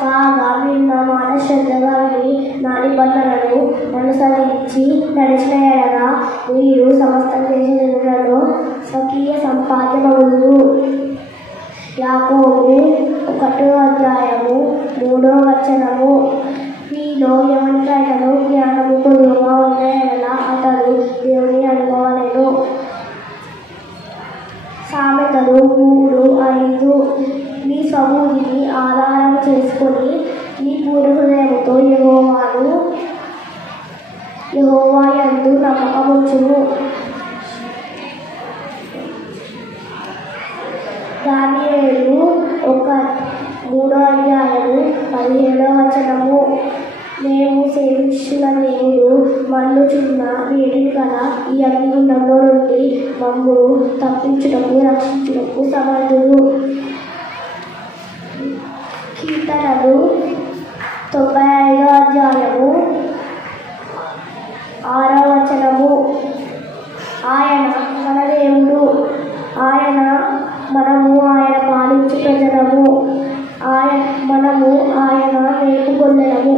కాగా మీరు నా మాట శ్రద్ధగా విని నా నిబంధనలను అనుసరించి నడిచిన ఎడల మీరు సమస్త దేశములలో స్వకీయ సంపాదనలు. యాకోబు 1:3 మీలో ఎవరికైనా జ్ఞానము కొద్దిగా ఉన్న ఎడల అతడు దేవుని అనుకోవలేను. సామెతలు 3:5 నీ సమూహిని ఆధారం చేసుకొని నీ పూర్ణ హృదయముతో యెహోవా యందు నమ్మకముంచుము. దానియేలు 3:17 మేము సేవించిన దేవుడు మన్నుచున్న వేడిని గల ఈ అగ్నిగుండంలో నుండి మమ్ము తప్పించుటకు రక్షించుటకు సమర్థుడు. కీర్తనలు 95:6 ఆయన మన దేవుడు, మనము ఆయన పాలించు ప్రజలము, మనము ఆయన రేపు గొల్లెలము.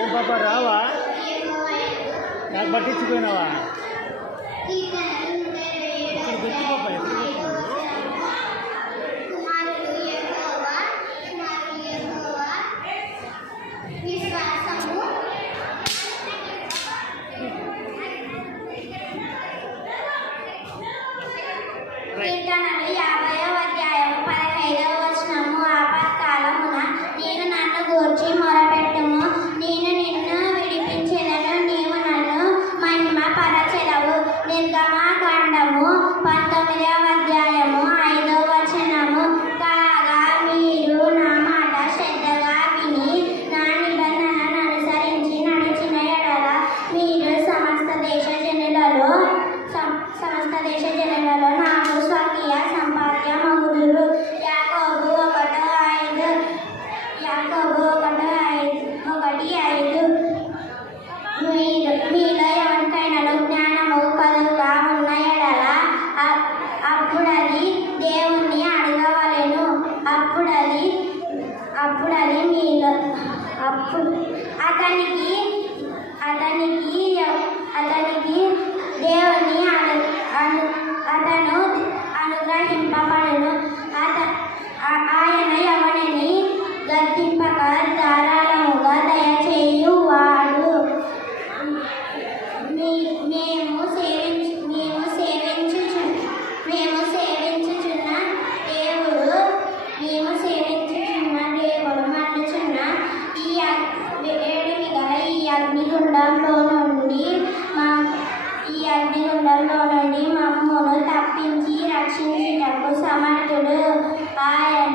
ఏం పాప రావా? నాకు పట్టించుకున్నావా? కీర్తనలు 50వ అధ్యాయము 15వ వచనము. ఆపత్కాలమున నేను నన్ను గూర్చి మొరపెట్టుము, నేను నిన్ను విడిపించెదను, నీవు నన్ను మహిమ పరచెదవు. నిర్గమకాండము 19వ అధ్యాయము 5వ వచనము. కాగా మీరు నా మాట శ్రద్ధగా విని నా నిబంధనను అనుసరించి నడిచిన ఎడల మీరు సమస్త దేశ జనులలో నాకు స్వకీయ సంపాద్యమగుదురు. యాకోబు 1:5. మీలో ఎవరికైనా జ్ఞానము కలుగుగా ఉన్న ఎడల అప్పుడది దేవుణ్ణి అడగవలెను. అప్పుడది మీలో అతనికి దేవుని అతను అనుగ్రహింపబడును. ఆయన ఎవరిని గద్దింపక ధారాళముగా దయచేయువాడు. మేము సేవించుచున్న దేవుడు మండుచున్న ఈ వేడిమిగా ఈ అగ్నిగుండంలో నుండి మమ్మును తప్పించి రక్షించుటకు సమర్థుడు. ఆయన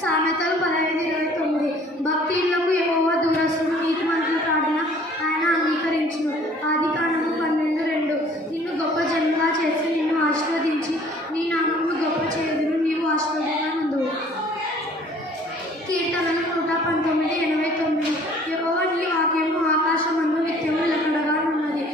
సామెతలు 15:29. భక్తిహీనులకు యెహోవా దూరస్తుడు, నీతిమంతుల ప్రార్థన ఆయన అంగీకరించును. ఆదికాండము 12:2. నిన్ను గొప్ప జన్మగా చేసి నిన్ను ఆశీర్వదించి నీ నామమును గొప్ప చేయుదును, నీవు ఆశీర్వాదంగా ఉందువు. కీర్తనలు 119:89. యెహోవా నీ వాక్యము ఆకాశమందు నిత్యము నిలకడగా ఉన్నది.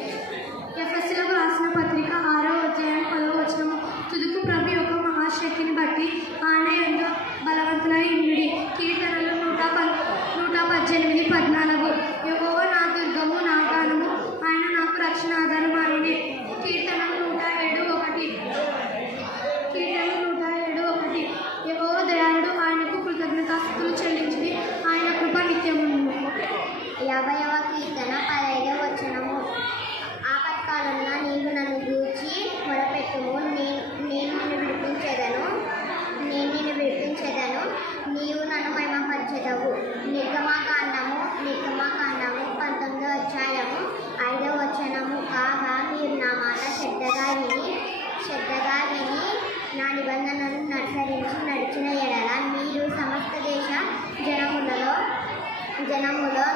ఎఫెసీయులకు రాసిన పత్రిక 6వ అధ్యాయం 10వ వచనము. తుదుకు ప్రభు యొక్క మహాశక్తిని బట్టి ఆయన యందు బలవంతులై ఉండుడి. కీర్తనలు 118:14. యెహోవా నా దుర్గము, నా గానము, ఆయన నాకు రక్షణ ఆధారం ఆయనే. కీర్తనలు 107:1. యెహోవా దయాళుడు, ఆయనకు కృతజ్ఞతాస్తుతులు చెల్లించుడి, ఆయన కృప నిత్యమును. 50వ కీర్తన 15వ వచనము. ఆపత్కాలమున నీవు నన్ను గూర్చి మొరపెట్టుము, నేను నిన్ను విడిపించెదను, నీవు నన్ను మహిమపరచెదవు. నిర్గమకాండము 19వ అధ్యాయము 5వ వచనము. కాగా మీరు నా మాట శ్రద్ధగా విని నా నిబంధనను అనుసరించి నడిచిన ఎడల మీరు సమస్త దేశ జనములో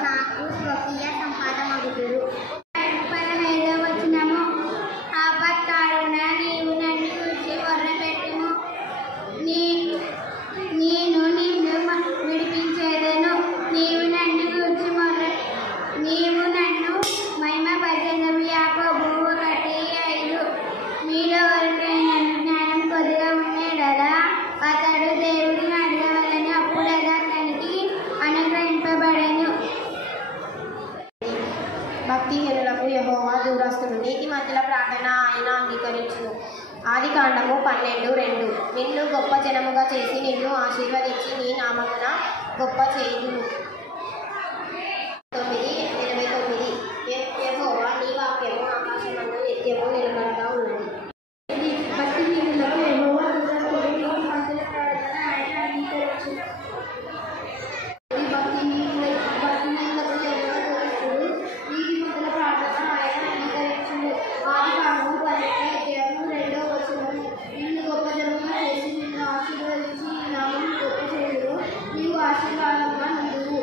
నాకు స్వకీయ సంపాదమగుదురు. 15వ వచనము. ఆపత్కాలమున నీవు నన్ను గూర్చి మొరపెట్టుము, నేను నిన్ను విడిపించెదను, నీవు నన్ను మహిమపరచెదవు. యాకోబు 1:5. మీలో ఎవరికైనా జ్ఞానం కొద్దిగా ఉండేలా అతడు దేవుడిని అడగవలని, అప్పుడు అది అతనికి అనుగ్రహింపబడెను. భక్తిహీనులకు యెహోవా దూరస్తుడు, నీతిమంతుల ప్రార్థన ఆయన అంగీకరించును. ఆదికాండము 12:2. నిన్ను గొప్ప జనముగా చేసి నిన్ను ఆశీర్వదించి నీ నామమున గొప్ప చేయుదును. 9:89. యెహోవా నీ వాక్యము ఆకాశమందు నిత్యము నిలకడగా ఉన్నది. భక్తిహీనులకు యెహోవా దూరస్తుడు, నీతిమంతుల ప్రార్థన ఆయన అంగీకరించును. భక్తిహీనులకు యెహోవా దూరస్తుడు, నీతిమంతుల ప్రార్థన ఆయన అంగీకరించును. ఆదికాండము 12:2వ వచనము. నిన్ను గొప్ప జనముగా చేసి నిన్ను ఆశీర్వదించి నీ నామమును గొప్ప చేయుదును, నీవు ఆశీర్వాదంగా నుండువు.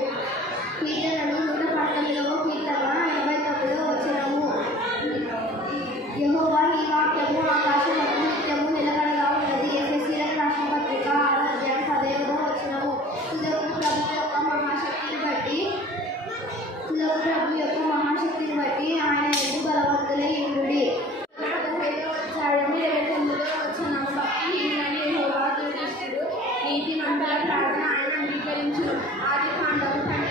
నీతిమంతుల ప్రార్థన ఆయన అంగీకరించును. ఆదికాండము